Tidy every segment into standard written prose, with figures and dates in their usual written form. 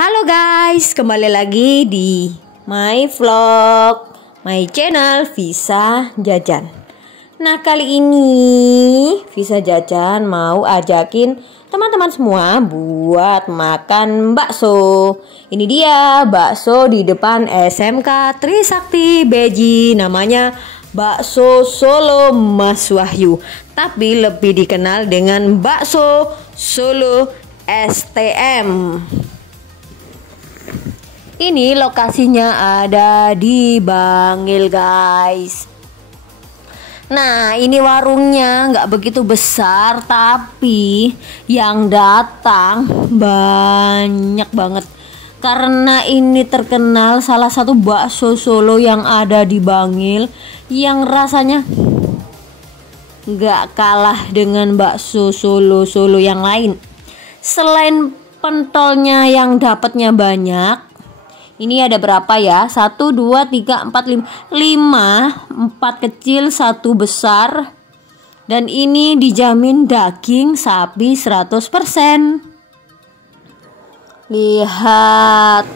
Halo guys, kembali lagi di my vlog, my channel Visa Jajan. Nah, kali ini Visa Jajan mau ajakin teman-teman semua buat makan bakso. Ini dia bakso di depan SMK Trisakti Beji, namanya bakso Solo Mas Wahyu, tapi lebih dikenal dengan bakso Solo STM. Ini lokasinya ada di Bangil guys. Nah, ini warungnya nggak begitu besar, tapi yang datang banyak banget. Karena ini terkenal salah satu bakso Solo yang ada di Bangil, yang rasanya nggak kalah dengan bakso Solo yang lain. Selain pentolnya yang dapatnya banyak, ini ada berapa ya? 1, 2, 3, 4, 5 4 kecil, 1 besar. Dan ini dijamin daging sapi 100%. Lihat,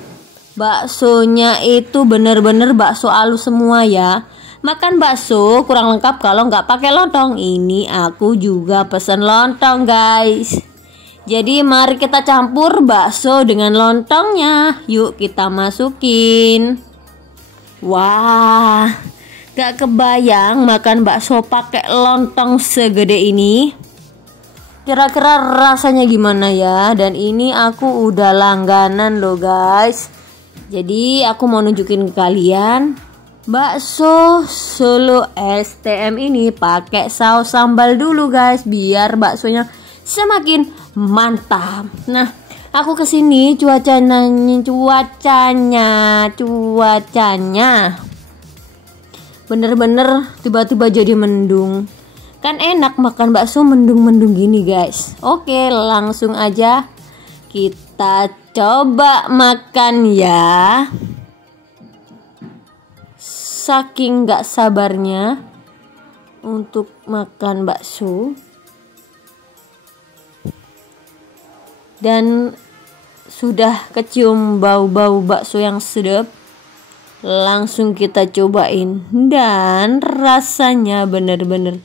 baksonya itu bener-bener bakso halus semua ya. Makan bakso kurang lengkap kalau nggak pakai lontong. Ini aku juga pesen lontong guys. Jadi mari kita campur bakso dengan lontongnya. Yuk kita masukin. Wah, gak kebayang makan bakso pakai lontong segede ini. Kira-kira rasanya gimana ya? Dan ini aku udah langganan loh guys. Jadi aku mau nunjukin ke kalian, bakso Solo STM ini pakai saus sambal dulu guys, biar baksonya semakin mantap. Nah, aku kesini cuacanya bener-bener tiba-tiba jadi mendung. Kan enak makan bakso mendung-mendung gini guys. Oke, langsung aja kita coba makan ya. Saking gak sabarnya untuk makan bakso. Dan sudah kecium bau-bau bakso yang sedap, langsung kita cobain. Dan rasanya bener-bener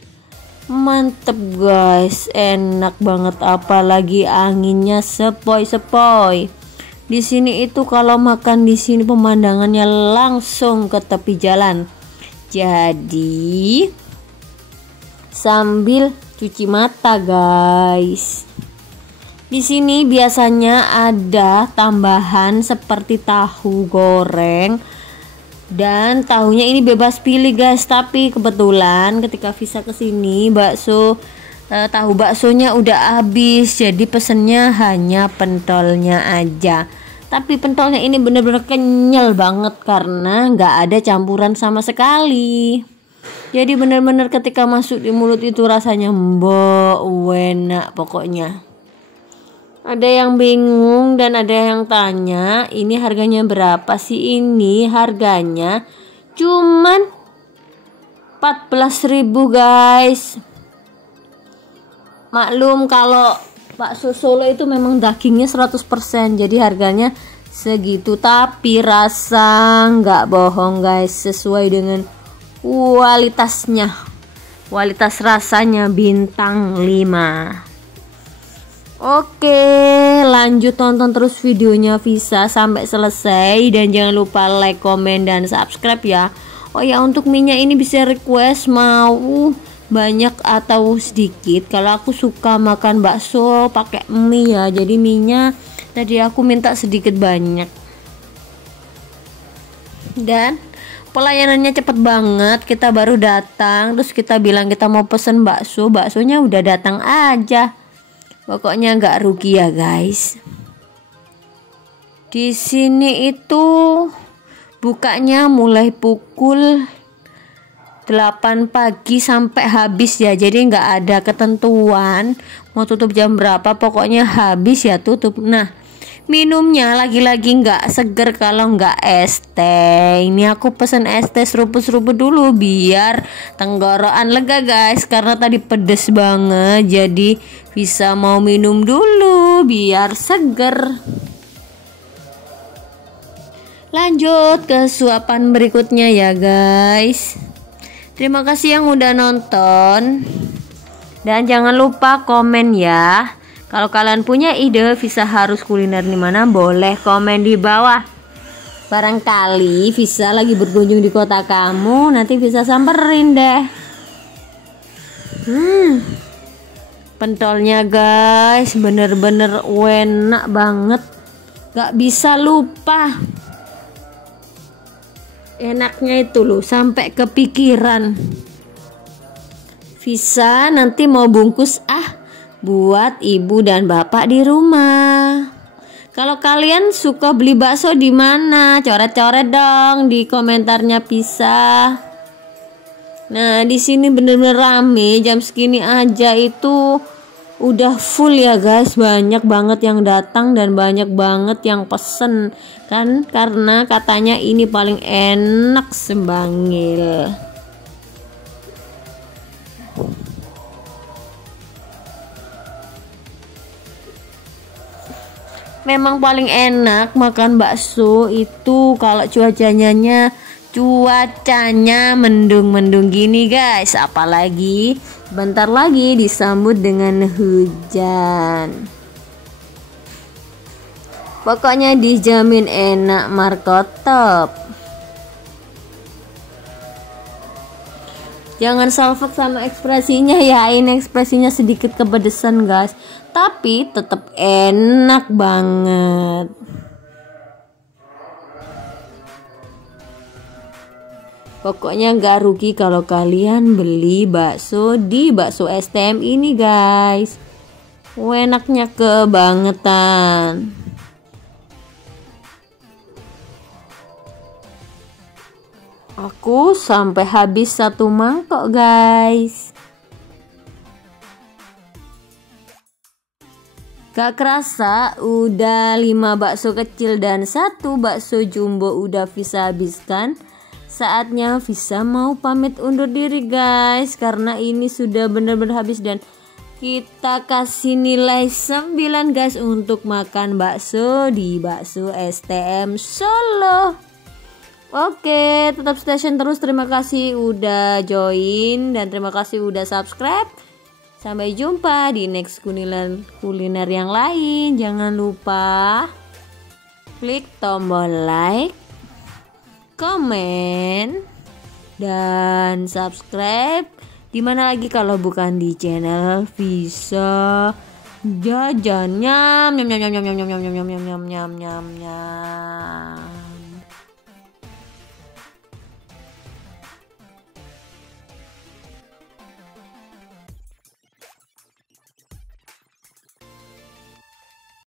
mantep guys, enak banget, apalagi anginnya sepoi-sepoi. Di sini itu kalau makan di sini pemandangannya langsung ke tepi jalan. Jadi sambil cuci mata guys. Di sini biasanya ada tambahan seperti tahu goreng, dan tahunya ini bebas pilih guys. Tapi kebetulan ketika Visa kesini tahu baksonya udah habis, jadi pesennya hanya pentolnya aja. Tapi pentolnya ini bener-bener kenyal banget karena nggak ada campuran sama sekali. Jadi bener-bener ketika masuk di mulut itu rasanya enak pokoknya. Ada yang bingung dan ada yang tanya, ini harganya berapa sih? Ini harganya cuman 14.000 guys. Maklum kalau bakso Solo itu memang dagingnya 100%, jadi harganya segitu. Tapi rasa nggak bohong guys, sesuai dengan kualitasnya. Kualitas rasanya bintang 5. Oke, lanjut tonton terus videonya Visa sampai selesai, dan jangan lupa like, komen, dan subscribe ya. Oh ya, untuk minyak ini bisa request mau banyak atau sedikit. Kalau aku suka makan bakso pakai mie ya, jadi minyak tadi aku minta sedikit banyak. Dan pelayanannya cepet banget, kita baru datang terus kita bilang kita mau pesen bakso, baksonya udah datang aja. Pokoknya nggak rugi ya guys. Di sini itu bukanya mulai pukul 8 pagi sampai habis ya. Jadi nggak ada ketentuan mau tutup jam berapa, pokoknya habis ya tutup. Nah, minumnya lagi-lagi nggak seger kalau nggak es teh. Ini aku pesen es teh seruput-seruput dulu biar tenggorokan lega guys, karena tadi pedes banget. Jadi bisa mau minum dulu biar seger. Lanjut ke suapan berikutnya ya guys. Terima kasih yang udah nonton. Dan jangan lupa komen ya. Kalau kalian punya ide Visa harus kuliner di mana, boleh komen di bawah. Barangkali Visa lagi berkunjung di kota kamu, nanti Visa samperin deh. Pentolnya guys, bener-bener enak banget. Gak bisa lupa. Enaknya itu loh, sampai kepikiran. Visa nanti mau bungkus buat ibu dan bapak di rumah. Kalau kalian suka beli bakso di mana? Coret-coret dong di komentarnya Visa. Nah, di sini bener-bener rame, jam segini aja itu udah full ya guys. Banyak banget yang datang dan banyak banget yang pesen kan, karena katanya ini paling enak Sembangil. Memang paling enak makan bakso itu kalau cuacanya mendung-mendung gini guys, apalagi bentar lagi disambut dengan hujan. Pokoknya dijamin enak markotop. Jangan salfok sama ekspresinya ya, ini ekspresinya sedikit kepedesan guys, tapi tetap enak banget. Pokoknya nggak rugi kalau kalian beli bakso di bakso STM ini guys. Enaknya kebangetan. Aku sampai habis 1 mangkok guys. Gak kerasa udah 5 bakso kecil dan 1 bakso jumbo udah Visa habiskan. Saatnya Visa mau pamit undur diri guys, karena ini sudah benar-benar habis dan kita kasih nilai 9 guys untuk makan bakso di bakso STM Solo. Oke, tetap stay tune terus. Terima kasih udah join dan terima kasih udah subscribe. Sampai jumpa di next kuliner yang lain. Jangan lupa klik tombol like, komen, dan subscribe. Dimana lagi kalau bukan di channel Visa Jajan. Nyam nyam nyam nyam nyam nyam nyam nyam nyam nyam nyam nyam nyam.